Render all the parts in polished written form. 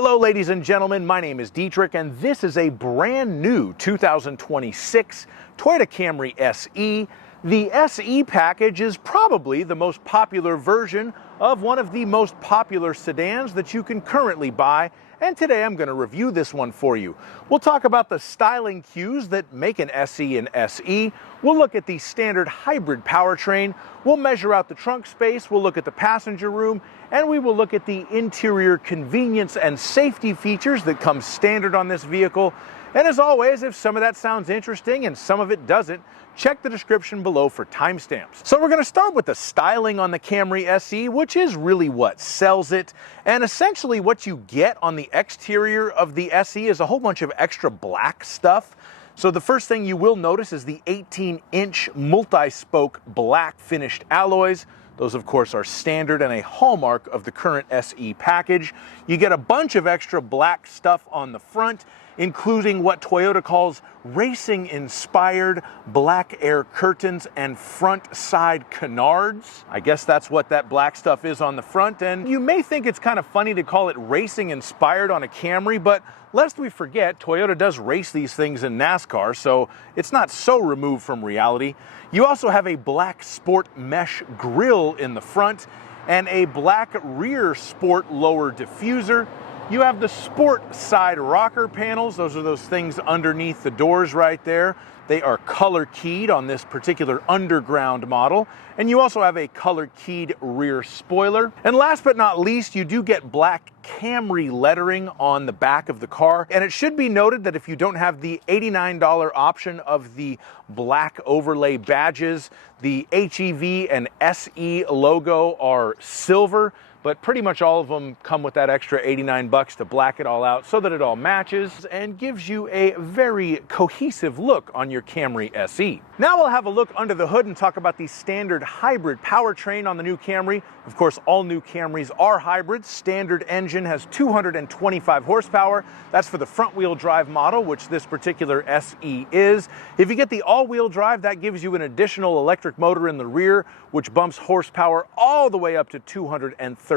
Hello ladies and gentlemen, my name is Dietrich and this is a brand new 2026 Toyota Camry SE. The SE package is probably the most popular version of one of the most popular sedans that you can currently buy, and today I'm going to review this one for you. We'll talk about the styling cues that make an SE an SE. We'll look at the standard hybrid powertrain. We'll measure out the trunk space. We'll look at the passenger room, and we will look at the interior convenience and safety features that come standard on this vehicle. And as always, if some of that sounds interesting and some of it doesn't, check the description below for timestamps. So we're going to start with the styling on the Camry SE, which is really what sells it. And essentially what you get on the exterior of the SE is a whole bunch of extra black stuff. So the first thing you will notice is the 18-inch multi-spoke black finished alloys. Those, of course, are standard and a hallmark of the current SE package. You get a bunch of extra black stuff on the front, including what Toyota calls racing-inspired black air curtains and front side canards. I guess that's what that black stuff is on the front. And you may think it's kind of funny to call it racing-inspired on a Camry, but lest we forget, Toyota does race these things in NASCAR, so it's not so removed from reality. You also have a black sport mesh grille in the front and a black rear sport lower diffuser. You have the sport side rocker panels. Those are those things underneath the doors right there. They are color keyed on this particular underground model. And you also have a color keyed rear spoiler. And last but not least, you do get black Camry lettering on the back of the car. And it should be noted that if you don't have the $89 option of the black overlay badges, the HEV and SE logo are silver. But pretty much all of them come with that extra 89 bucks to black it all out so that it all matches and gives you a very cohesive look on your Camry SE. Now we'll have a look under the hood and talk about the standard hybrid powertrain on the new Camry. Of course, all new Camrys are hybrids. Standard engine has 225 horsepower. That's for the front-wheel drive model, which this particular SE is. If you get the all-wheel drive, that gives you an additional electric motor in the rear, which bumps horsepower all the way up to 232.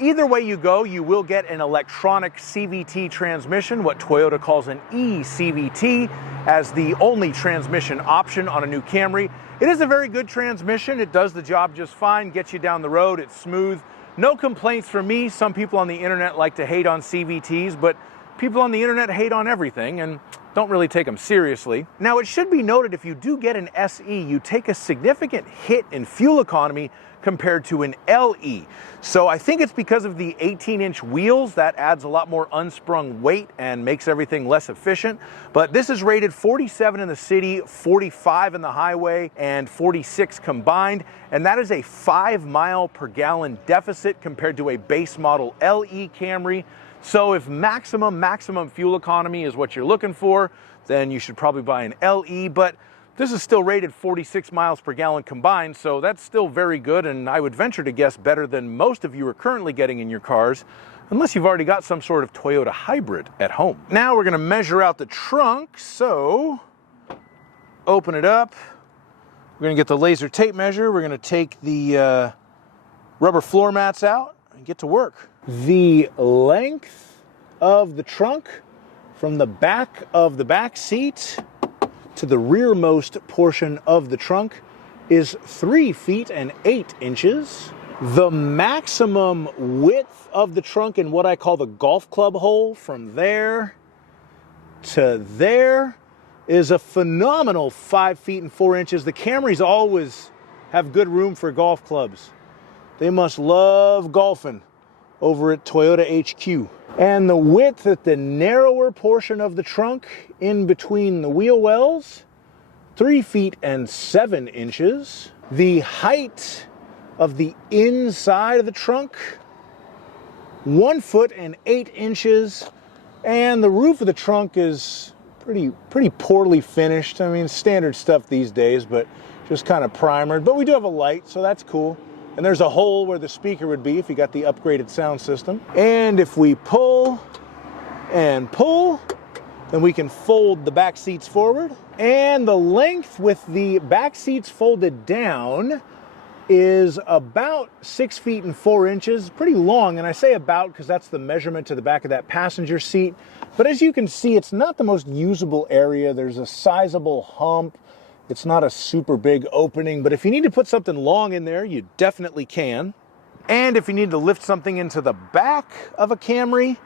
Either way you go, you will get an electronic CVT transmission, what Toyota calls an eCVT, as the only transmission option on a new Camry. It is a very good transmission. It does the job just fine, gets you down the road, it's smooth. No complaints from me. Some people on the internet like to hate on CVTs, but people on the internet hate on everything and don't really take them seriously. Now, it should be noted if you do get an SE, you take a significant hit in fuel economy compared to an LE. So I think it's because of the 18-inch wheels that adds a lot more unsprung weight and makes everything less efficient. But this is rated 47 in the city, 45 in the highway, and 46 combined. And that is a 5 mile per gallon deficit compared to a base model LE Camry. So if maximum fuel economy is what you're looking for, then you should probably buy an LE. But this is still rated 46 miles per gallon combined, so that's still very good, and I would venture to guess better than most of you are currently getting in your cars, unless you've already got some sort of Toyota hybrid at home. Now we're going to measure out the trunk, so open it up. We're going to get the laser tape measure. We're going to take the rubber floor mats out and get to work. The length of the trunk from the back of the back seat to the rearmost portion of the trunk is 3 feet and 8 inches. The maximum width of the trunk in what I call the golf club hole from there to there is a phenomenal 5 feet and 4 inches. The Camrys always have good room for golf clubs. They must love golfing over at Toyota HQ. And the width at the narrower portion of the trunk in between the wheel wells, 3 feet and 7 inches. The height of the inside of the trunk, 1 foot and 8 inches. And the roof of the trunk is pretty poorly finished. I mean, standard stuff these days, but just kind of primered. But we do have a light, so that's cool. And there's a hole where the speaker would be if you got the upgraded sound system. And if we pull and pull, then we can fold the back seats forward. And the length with the back seats folded down is about 6 feet and 4 inches, pretty long, and I say about because that's the measurement to the back of that passenger seat. But as you can see, it's not the most usable area. There's a sizable hump. It's not a super big opening, but if you need to put something long in there, you definitely can. And if you need to lift something into the back of a Camry,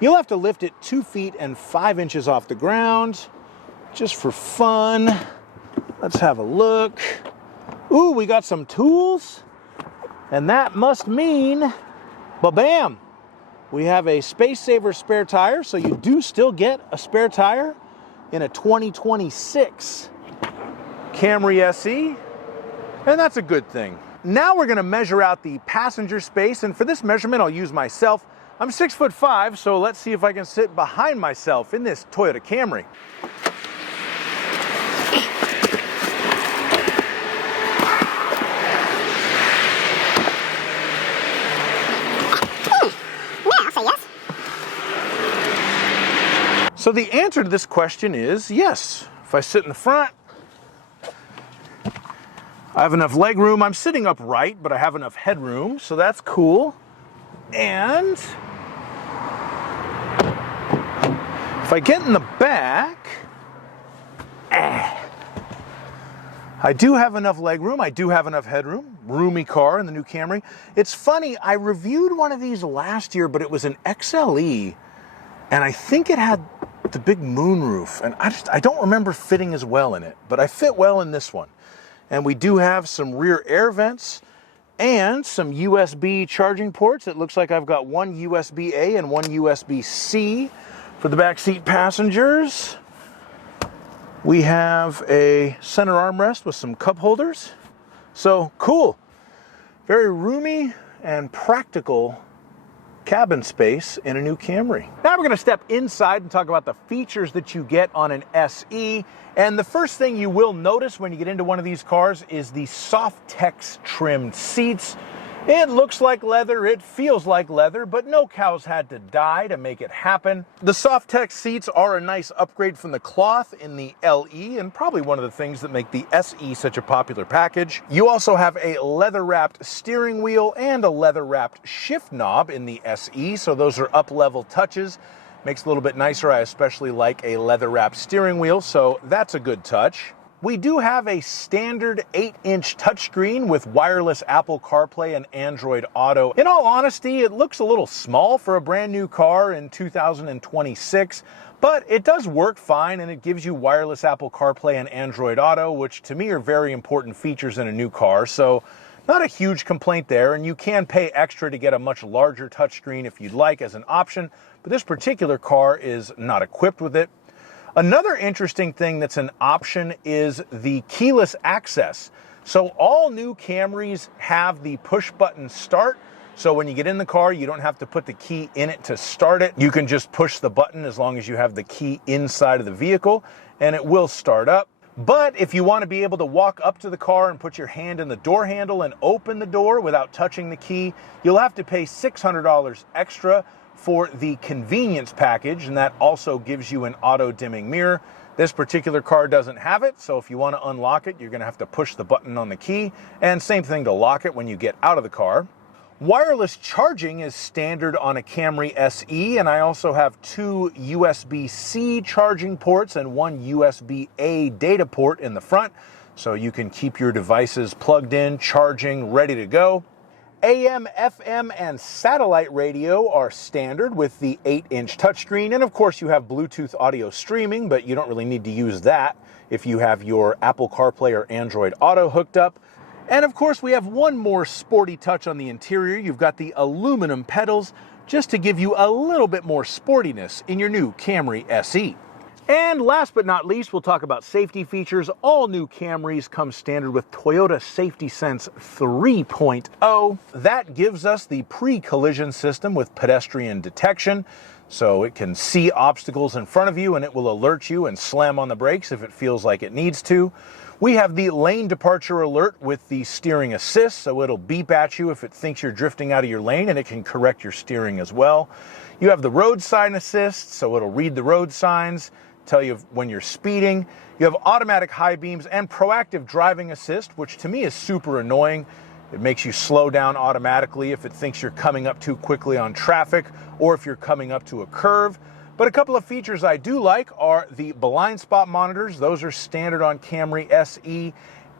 you'll have to lift it 2 feet and 5 inches off the ground, just for fun. Let's have a look. Ooh, we got some tools, and that must mean, ba-bam, we have a space saver spare tire, so you do still get a spare tire in a 2026 Camry SE, and that's a good thing. Now we're gonna measure out the passenger space, and for this measurement, I'll use myself. I'm 6'5", so let's see if I can sit behind myself in this Toyota Camry. So the answer to this question is yes. If I sit in the front, I have enough leg room. I'm sitting upright, but I have enough headroom, so that's cool. And if I get in the back, I do have enough leg room. I do have enough headroom. Roomy car in the new Camry. It's funny, I reviewed one of these last year, but it was an XLE, and I think it had the big moonroof, and I don't remember fitting as well in it, but I fit well in this one. And we do have some rear air vents and some USB charging ports. It looks like I've got one USB-A and one USB-C for the back seat passengers. We have a center armrest with some cup holders. So cool, very roomy and practical cabin space in a new Camry. Now we're going to step inside and talk about the features that you get on an SE. And the first thing you will notice when you get into one of these cars is the Softex trimmed seats. It looks like leather, it feels like leather, but no cows had to die to make it happen. The Softex seats are a nice upgrade from the cloth in the LE, and probably one of the things that make the SE such a popular package. You also have a leather-wrapped steering wheel and a leather-wrapped shift knob in the SE, so those are up-level touches. Makes it a little bit nicer. I especially like a leather-wrapped steering wheel, so that's a good touch. We do have a standard 8-inch touchscreen with wireless Apple CarPlay and Android Auto. In all honesty, it looks a little small for a brand new car in 2026, but it does work fine, and it gives you wireless Apple CarPlay and Android Auto, which to me are very important features in a new car, so not a huge complaint there, and you can pay extra to get a much larger touchscreen if you'd like as an option, but this particular car is not equipped with it. Another interesting thing that's an option is the keyless access. So all new Camrys have the push button start. So when you get in the car, you don't have to put the key in it to start it. You can just push the button as long as you have the key inside of the vehicle, and it will start up. But if you want to be able to walk up to the car and put your hand in the door handle and open the door without touching the key, you'll have to pay $600 extra for the convenience package, and that also gives you an auto-dimming mirror. This particular car doesn't have it, so if you want to unlock it, you're going to have to push the button on the key, and same thing to lock it when you get out of the car. Wireless charging is standard on a Camry SE, and I also have 2 USB-C charging ports and 1 USB-A data port in the front, so you can keep your devices plugged in, charging, ready to go. AM, FM, and satellite radio are standard with the 8-inch touchscreen, and of course you have Bluetooth audio streaming, but you don't really need to use that if you have your Apple CarPlay or Android Auto hooked up. And of course we have one more sporty touch on the interior. You've got the aluminum pedals just to give you a little bit more sportiness in your new Camry SE. And last but not least, we'll talk about safety features. All new Camrys come standard with Toyota Safety Sense 3.0. That gives us the pre-collision system with pedestrian detection, so it can see obstacles in front of you and it will alert you and slam on the brakes if it feels like it needs to. We have the lane departure alert with the steering assist, so it'll beep at you if it thinks you're drifting out of your lane, and it can correct your steering as well. You have the road sign assist, so it'll read the road signs, tell you when you're speeding. You have automatic high beams and proactive driving assist, which to me is super annoying. It makes you slow down automatically if it thinks you're coming up too quickly on traffic or if you're coming up to a curve. But a couple of features I do like are the blind spot monitors. Those are standard on Camry SE.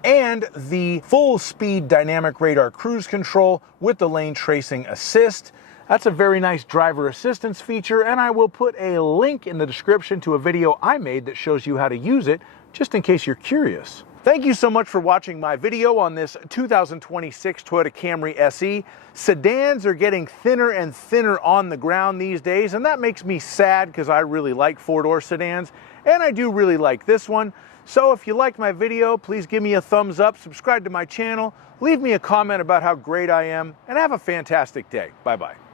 And the full speed dynamic radar cruise control with the lane tracing assist. That's a very nice driver assistance feature, and I will put a link in the description to a video I made that shows you how to use it, just in case you're curious. Thank you so much for watching my video on this 2026 Toyota Camry SE. Sedans are getting thinner and thinner on the ground these days, and that makes me sad because I really like four-door sedans, and I do really like this one. So if you liked my video, please give me a thumbs up, subscribe to my channel, leave me a comment about how great I am, and have a fantastic day. Bye-bye.